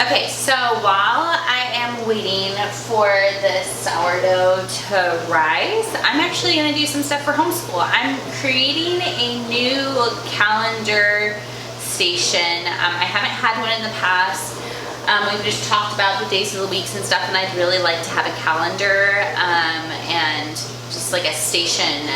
Okay, so while I am waiting for the sourdough to rise, I'm actually gonna do some stuff for homeschool. I'm creating a new calendar station. I haven't had one in the past. We've just talked about the days of the weeks and stuff, and I'd really like to have a calendar and just like a station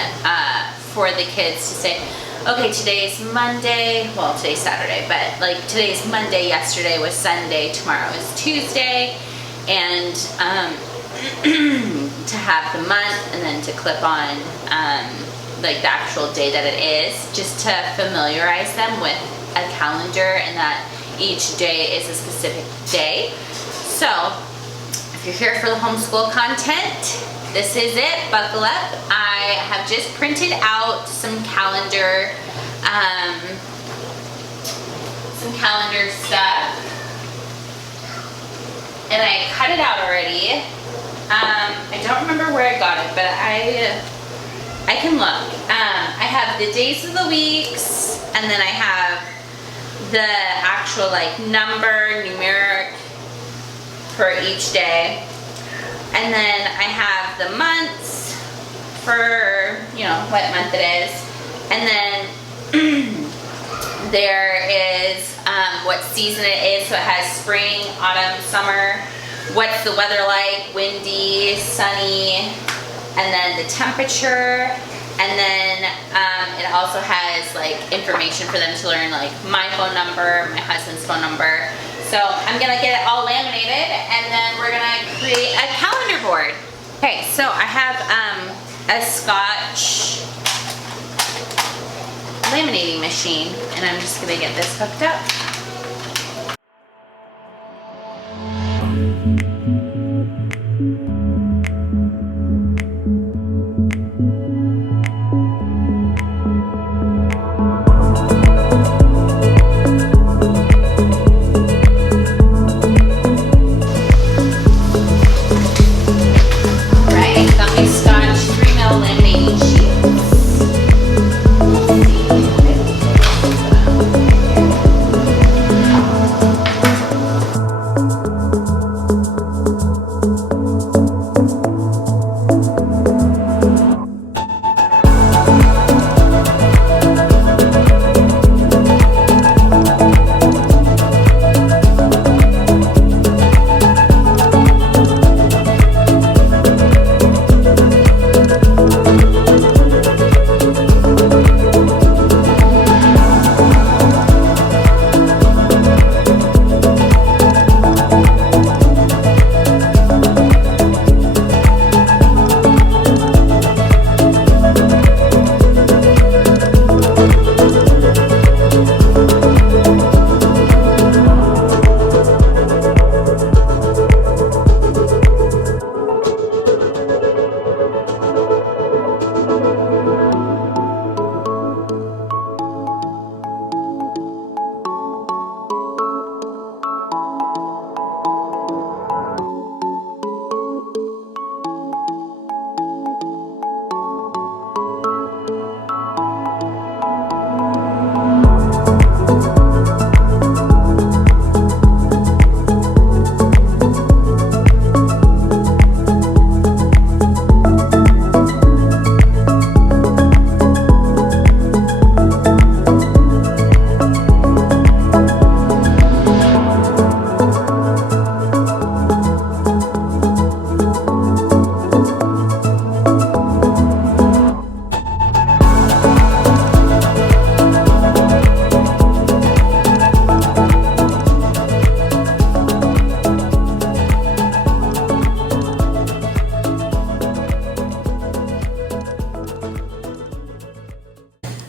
for the kids to say, okay, today's Monday, well, today's Saturday, but like today's Monday, yesterday was Sunday, tomorrow is Tuesday, and to have the month and then to clip on like the actual day that it is, just to familiarize them with a calendar and that each day is a specific day. So if you're here for the homeschool content, this is it, buckle up. I have just printed out some calendar stuff, and I cut it out already. I don't remember where I got it, but I can look. I have the days of the weeks, and then I have the actual like numeric for each day. And then I have the months for, you know, what month it is. And then there is what season it is. So it has spring, autumn, summer. What's the weather like? Windy, sunny. And then the temperature. And then it also has like information for them to learn, like my phone number, my husband's phone number. So I'm gonna get it all laminated, and then we're gonna create a calendar board. Okay, so I have a Scotch laminating machine, and I'm just gonna get this hooked up.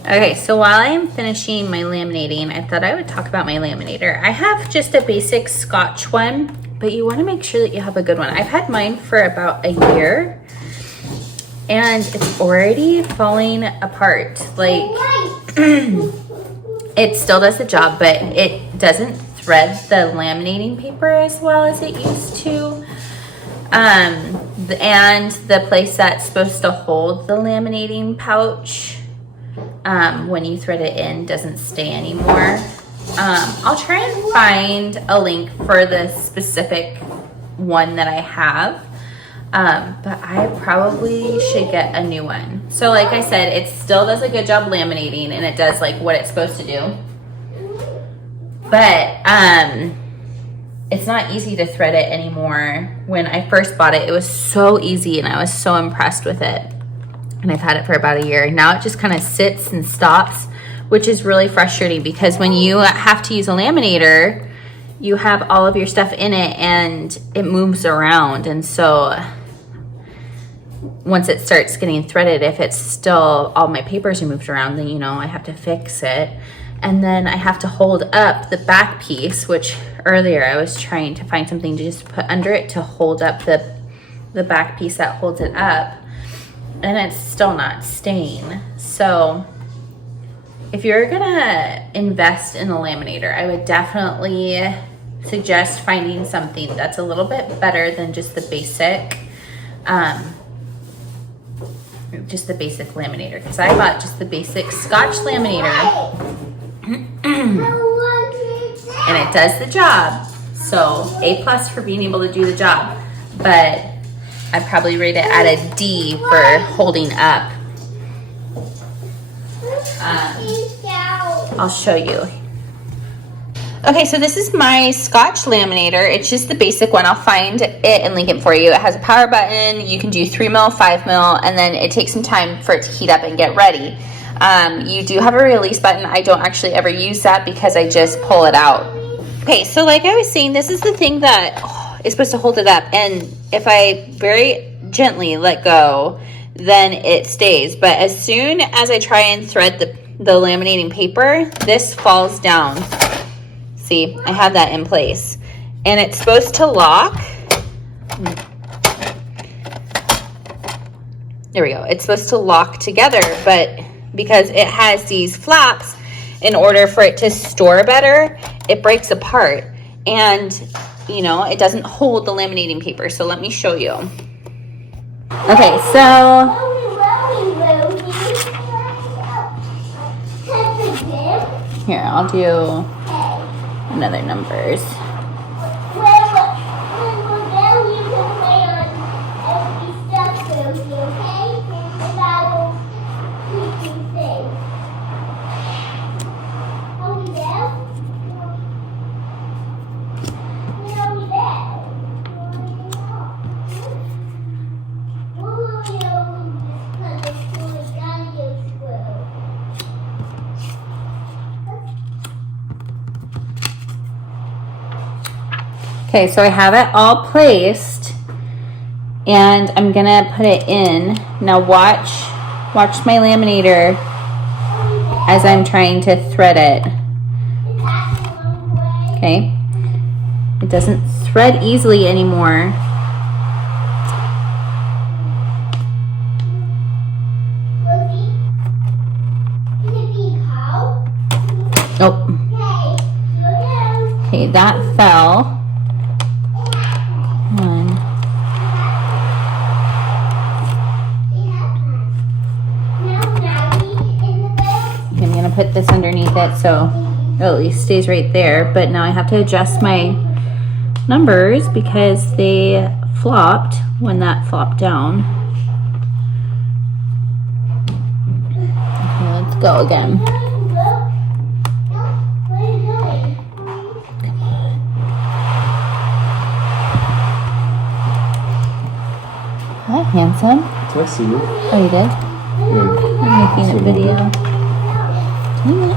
Okay, so while I'm finishing my laminating, I thought I would talk about my laminator. I have just a basic Scotch one, but you want to make sure that you have a good one. I've had mine for about a year, and it's already falling apart. Like, it still does the job, but it doesn't thread the laminating paper as well as it used to. And the place that's supposed to hold the laminating pouch, when you thread it in, doesn't stay anymore. I'll try and find a link for the specific one that I have. But I probably should get a new one. So like I said, it still does a good job laminating and it does like what it's supposed to do. But it's not easy to thread it anymore. When I first bought it, it was so easy and I was so impressed with it. And I've had it for about a year. Now it just kind of sits and stops, which is really frustrating because when you have to use a laminator, you have all of your stuff in it and it moves around. And so once it starts getting threaded, if it's still, all my papers are moved around, then, you know, I have to fix it. And then I have to hold up the back piece, which earlier I was trying to find something to just put under it to hold up the back piece that holds it up. And it's still not staying. So if you're gonna invest in a laminator, I would definitely suggest finding something that's a little bit better than just the basic laminator, because I bought just the basic Scotch Laminator and it does the job. So A+ for being able to do the job, but I'd probably rate it at a D for holding up. I'll show you. Okay, so this is my Scotch Laminator. It's just the basic one. I'll find it and link it for you. It has a power button. You can do 3 mil, 5 mil, and then it takes some time for it to heat up and get ready. You do have a release button. I don't actually ever use that because I just pull it out. Okay, so like I was saying, this is the thing that is supposed to hold it up. And if I very gently let go, then it stays. But as soon as I try and thread the laminating paper, this falls down. See, I have that in place. And it's supposed to lock. There we go. It's supposed to lock together, but because it has these flaps, in order for it to store better, it breaks apart. And, you know, it doesn't hold the laminating paper. So let me show you. Okay, so here, I'll do another numbers. Okay, so I have it all placed and I'm gonna put it in. Now watch my laminator as I'm trying to thread it. Okay, it doesn't thread easily anymore. Oh, okay, that fell. I'm gonna put this underneath it so it at least stays right there, but now I have to adjust my numbers because they flopped when that flopped down. Okay, let's go again. Hi, handsome. I see you. Oh, you did? Yeah. I'm making a video. Dang it.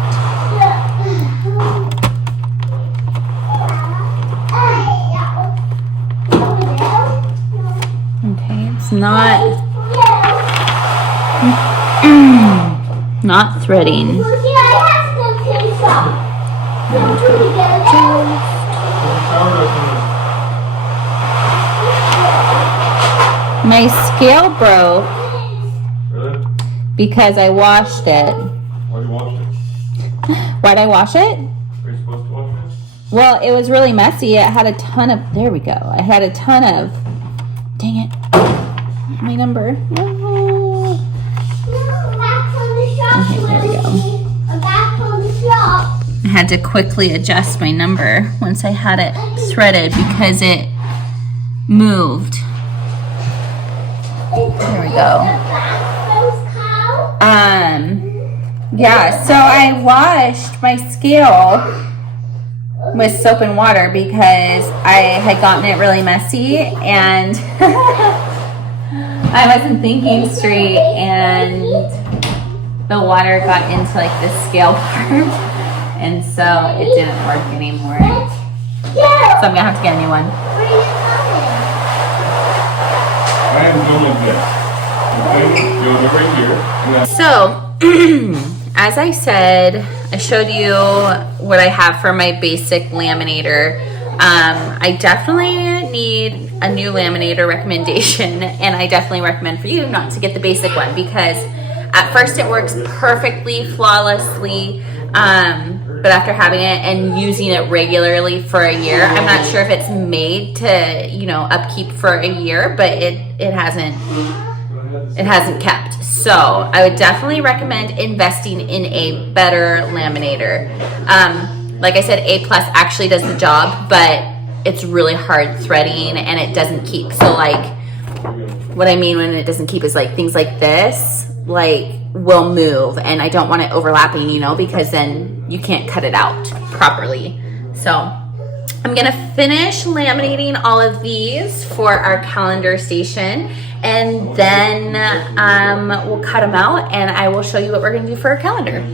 Okay, it's not threading. My scale broke. Really? Because I washed it. Why'd you wash it? Why'd I wash it? Are you supposed to wash it? Well, it was really messy. It had a ton of, there we go. I had a ton of, dang it, my number. No. Back from the shop. Okay, there we go. I'm back from the shop. I had to quickly adjust my number once I had it threaded because it moved. There we go. Yeah, so I washed my scale with soap and water because I had gotten it really messy and I wasn't thinking straight and the water got into like the scale part and so it didn't work anymore. So I'm gonna have to get a new one. I am doing this. Okay, you'll be right here. So, as I said, I showed you what I have for my basic laminator. I definitely need a new laminator recommendation, and I definitely recommend for you not to get the basic one because at first it works perfectly, flawlessly, but after having it and using it regularly for a year, I'm not sure if it's made to, you know, upkeep for a year, but it hasn't kept. So I would definitely recommend investing in a better laminator. Like I said, A+ actually does the job, but it's really hard threading and it doesn't keep. So like, what I mean when it doesn't keep is like things like this, like will move and I don't want it overlapping, you know, because then you can't cut it out properly. So I'm gonna finish laminating all of these for our calendar station and then we'll cut them out and I will show you what we're gonna do for our calendar.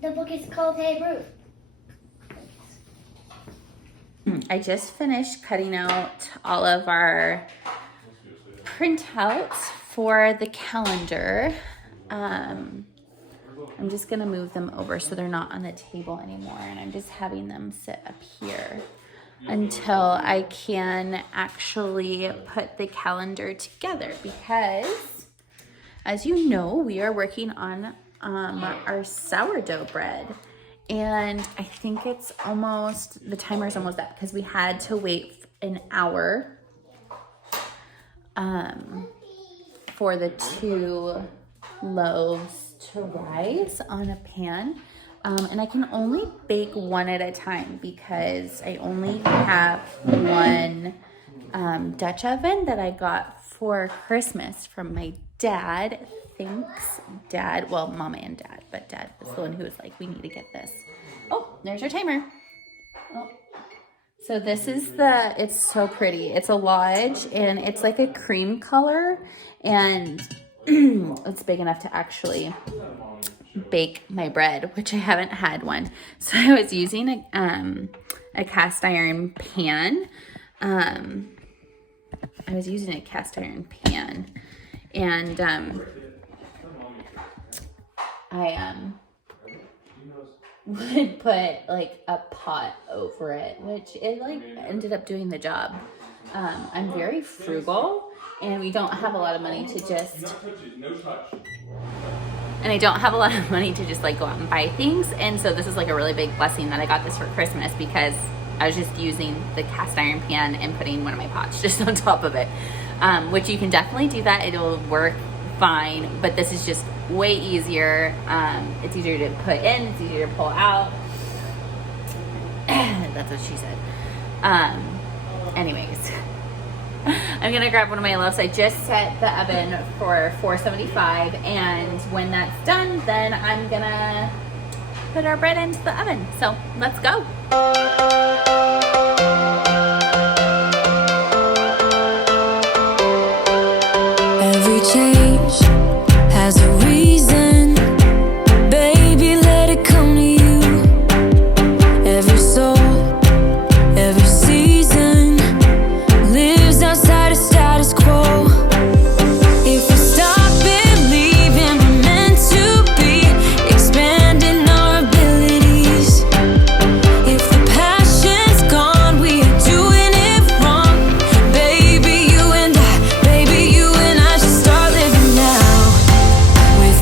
The book is called Hey Ruth. I just finished cutting out all of our printouts for the calendar. I'm just gonna move them over so they're not on the table anymore, and I'm just having them sit up here until I can actually put the calendar together, because as you know, we are working on our sourdough bread, and I think it's almost, the timer's almost up because we had to wait an hour for the 2 loaves to rise on a pan. And I can only bake one at a time because I only have one Dutch oven that I got for Christmas from my dad. Thanks, Dad. Well, Mama and Dad, but Dad was the one who was like, we need to get this. Oh, there's your timer. Oh. So this is it's so pretty. It's a lodge, and it's like a cream color, and it's big enough to actually bake my bread, which I haven't had one. So I was using a cast iron pan. And I would put like a pot over it, which it like ended up doing the job. I'm very frugal, and we don't have a lot of money to just like go out and buy things. And so this is like a really big blessing that I got this for Christmas, because I was just using the cast iron pan and putting one of my pots just on top of it, which you can definitely do that. It'll work fine, but this is just way easier. It's easier to put in, it's easier to pull out. That's what she said. Anyways, I'm gonna grab one of my loaves. I just set the oven for 475, and when that's done, then I'm gonna put our bread into the oven. So let's go. Every change has a reason, baby, let it come to you. Every soul, every season lives outside of status quo. If we stop believing we're meant to be, expanding our abilities. If the passion's gone, we are doing it wrong. Baby, you and I should start living now with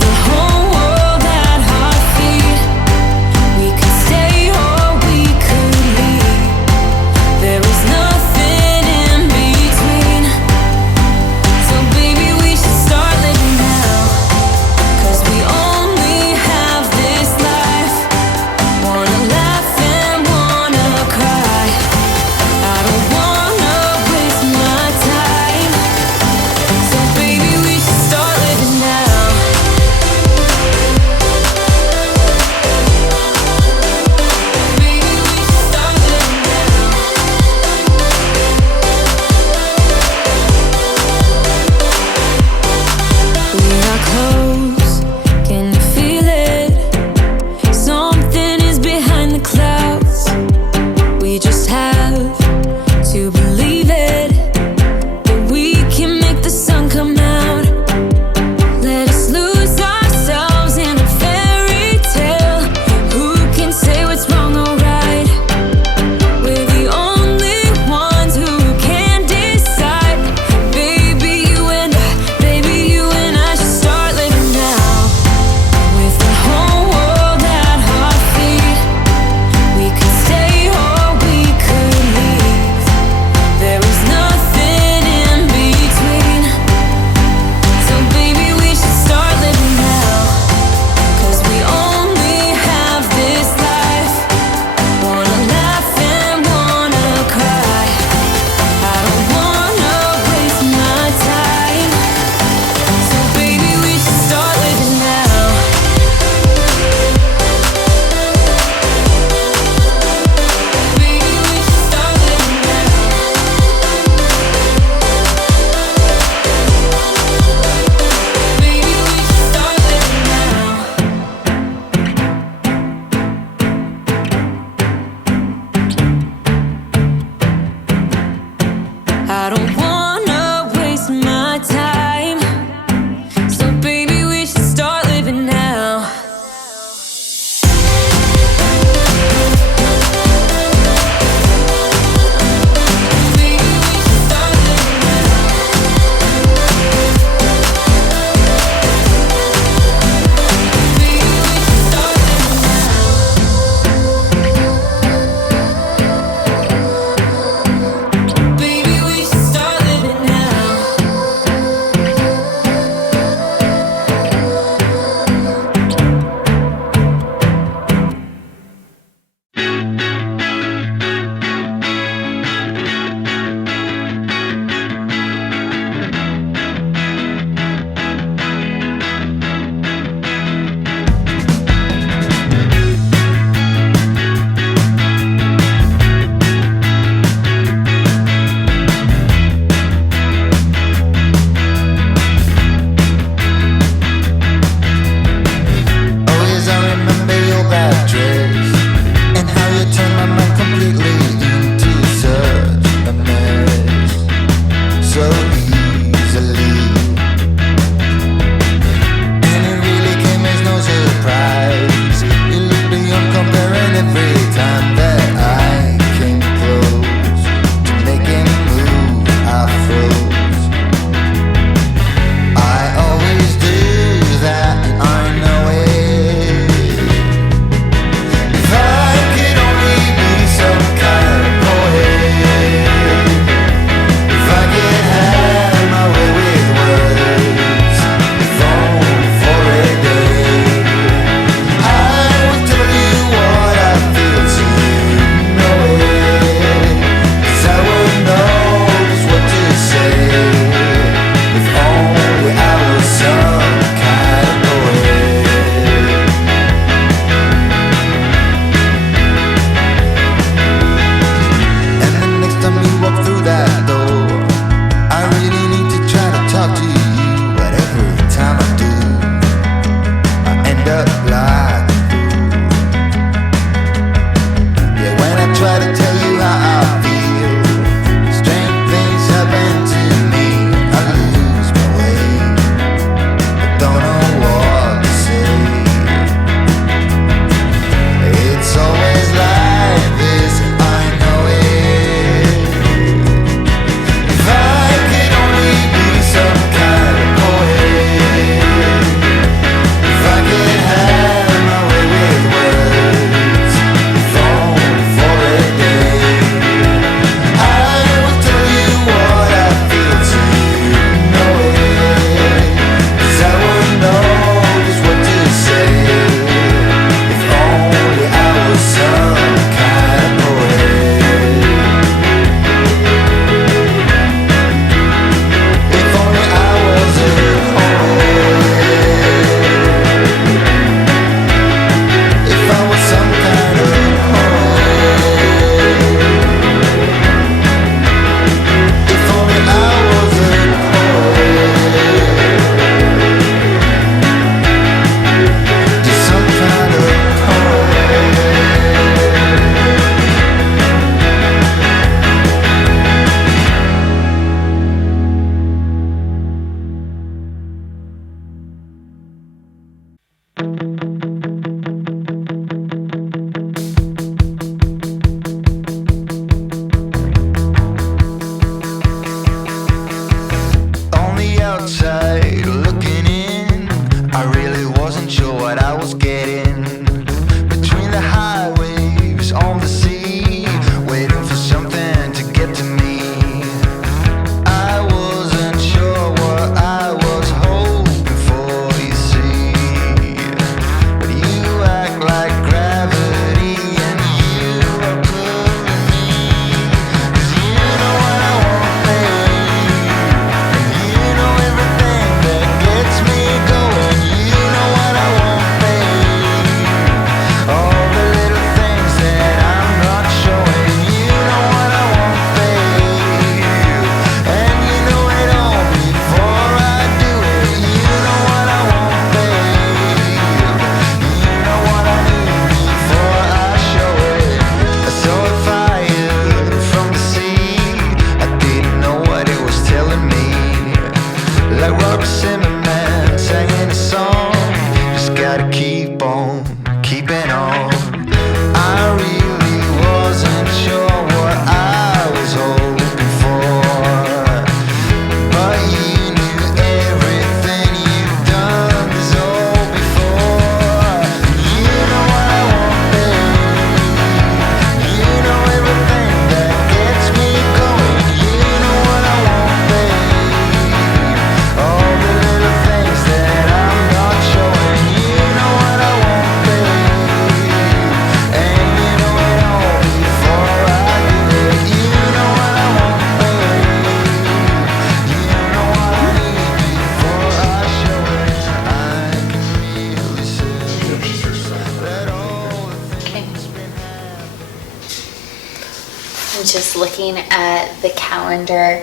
was just looking at the calendar.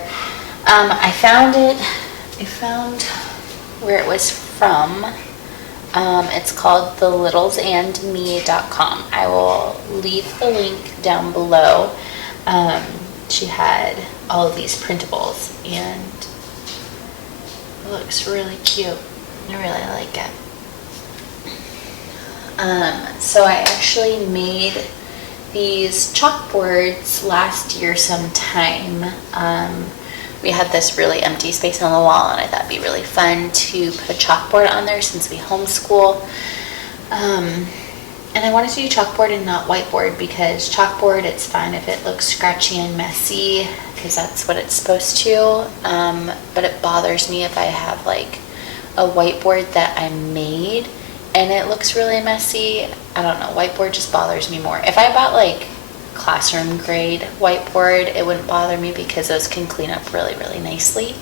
I found where it was from. It's called thelittlesandme.com. I will leave the link down below. She had all of these printables, and it looks really cute. I really like it. So I actually made these chalkboards last year sometime. We had this really empty space on the wall, and I thought it'd be really fun to put a chalkboard on there since we homeschool. And I wanted to do chalkboard and not whiteboard, because chalkboard, it's fine if it looks scratchy and messy, because that's what it's supposed to. But it bothers me if I have like a whiteboard that I made and it looks really messy. I don't know, whiteboard just bothers me more. If I bought like classroom grade whiteboard, it wouldn't bother me because those can clean up really, really nicely.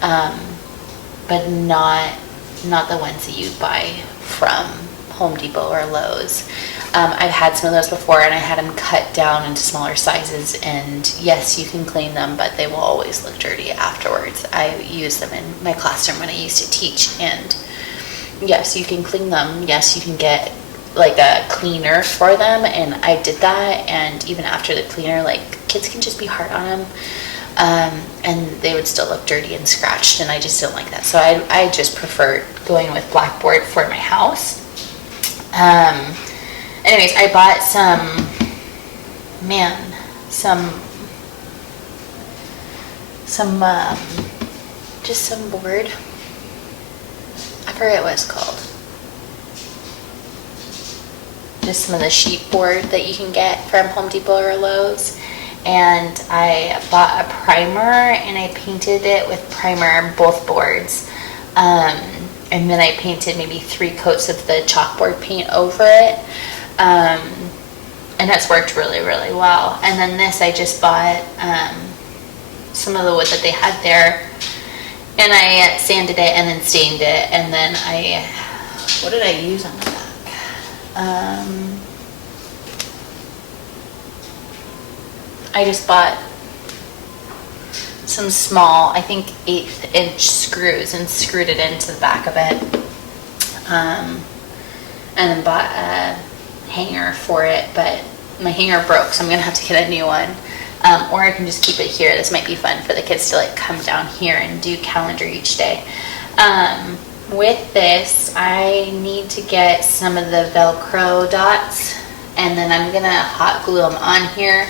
But not the ones that you buy from Home Depot or Lowe's. I've had some of those before, and I had them cut down into smaller sizes, and yes, you can clean them, but they will always look dirty afterwards. I use them in my classroom when I used to teach, and yes, you can clean them. Yes, you can get like a cleaner for them, and I did that, and even after the cleaner, like, kids can just be hard on them, and they would still look dirty and scratched, and I just don't like that. So I just preferred going with blackboard for my house. Anyways, I bought just some board. I forget what it's called. Just some of the sheet board that you can get from Home Depot or Lowe's. And I bought a primer, and I painted it with primer both boards. And then I painted maybe 3 coats of the chalkboard paint over it. And that's worked really, really well. And then this, I just bought some of the wood that they had there, and I sanded it and then stained it. And then what did I use on the back? I just bought some small, I think 1/8 inch screws, and screwed it into the back of it. And then bought a hanger for it, but my hanger broke, so I'm gonna have to get a new one. Or I can just keep it here. This might be fun for the kids to like come down here and do calendar each day. With this, I need to get some of the Velcro dots, and then I'm gonna hot glue them on here.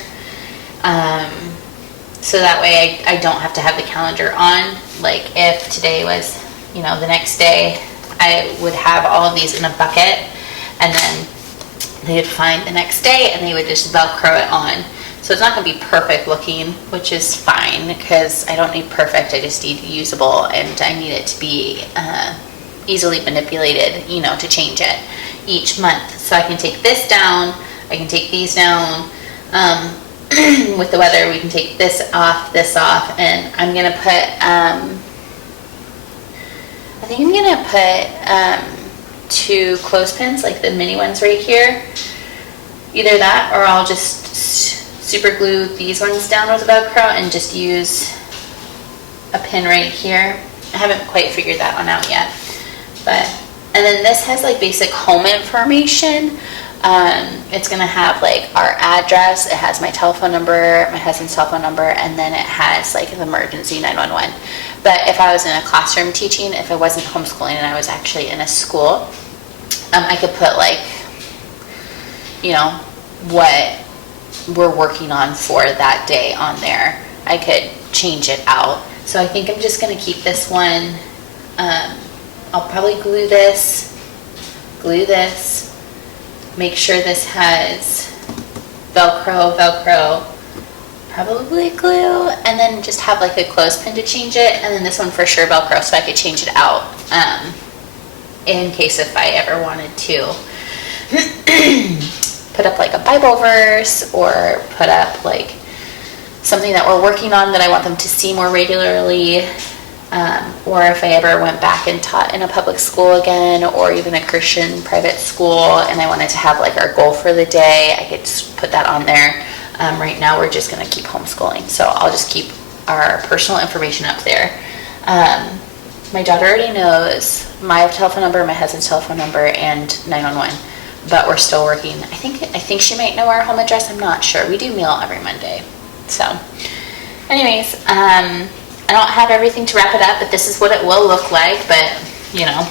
So that way I don't have to have the calendar on. Like if today was, the next day, I would have all of these in a bucket, and then they would find the next day and they would just Velcro it on. So it's not going to be perfect looking, which is fine, because I don't need perfect, I just need usable, and I need it to be easily manipulated, to change it each month. So I can take this down, I can take these down. With the weather, we can take this off, and I'm going to put, I think I'm going to put 2 clothespins, like the mini ones right here. Either that, or I'll just super glue these ones down with Velcro and just use a pin right here. I haven't quite figured that one out yet. And then this has like basic home information. It's gonna have like our address, it has my telephone number, my husband's telephone number, and then it has like the emergency 911. But if I was in a classroom teaching, if I wasn't homeschooling and I was actually in a school, I could put like, what we're working on for that day on there. I could change it out. So I think I'm just gonna keep this one. I'll probably glue this, make sure this has Velcro, probably glue, and then just have like a clothespin to change it, and then this one for sure Velcro, so I could change it out in case if I ever wanted to put up like a Bible verse, or put up like something that we're working on that I want them to see more regularly. Or if I ever went back and taught in a public school again, or even a Christian private school, and I wanted to have like our goal for the day, I could just put that on there. Right now we're just gonna keep homeschooling, so I'll just keep our personal information up there. My daughter already knows my telephone number, my husband's telephone number, and 911, but we're still working. I think she might know our home address. I'm not sure. We do mail every Monday. So anyways, I don't have everything to wrap it up, but this is what it will look like, but you know.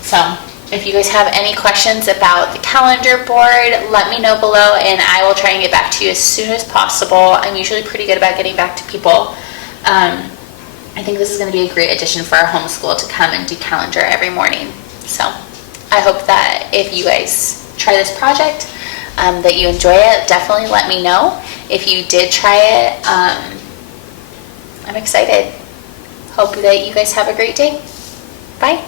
So if you guys have any questions about the calendar board, let me know below and I will try and get back to you as soon as possible. I'm usually pretty good about getting back to people. I think this is going to be a great addition for our homeschool to come and do calendar every morning. So I hope that if you guys try this project, that you enjoy it. Definitely let me know. If you did try it, I'm excited. Hope that you guys have a great day. Bye.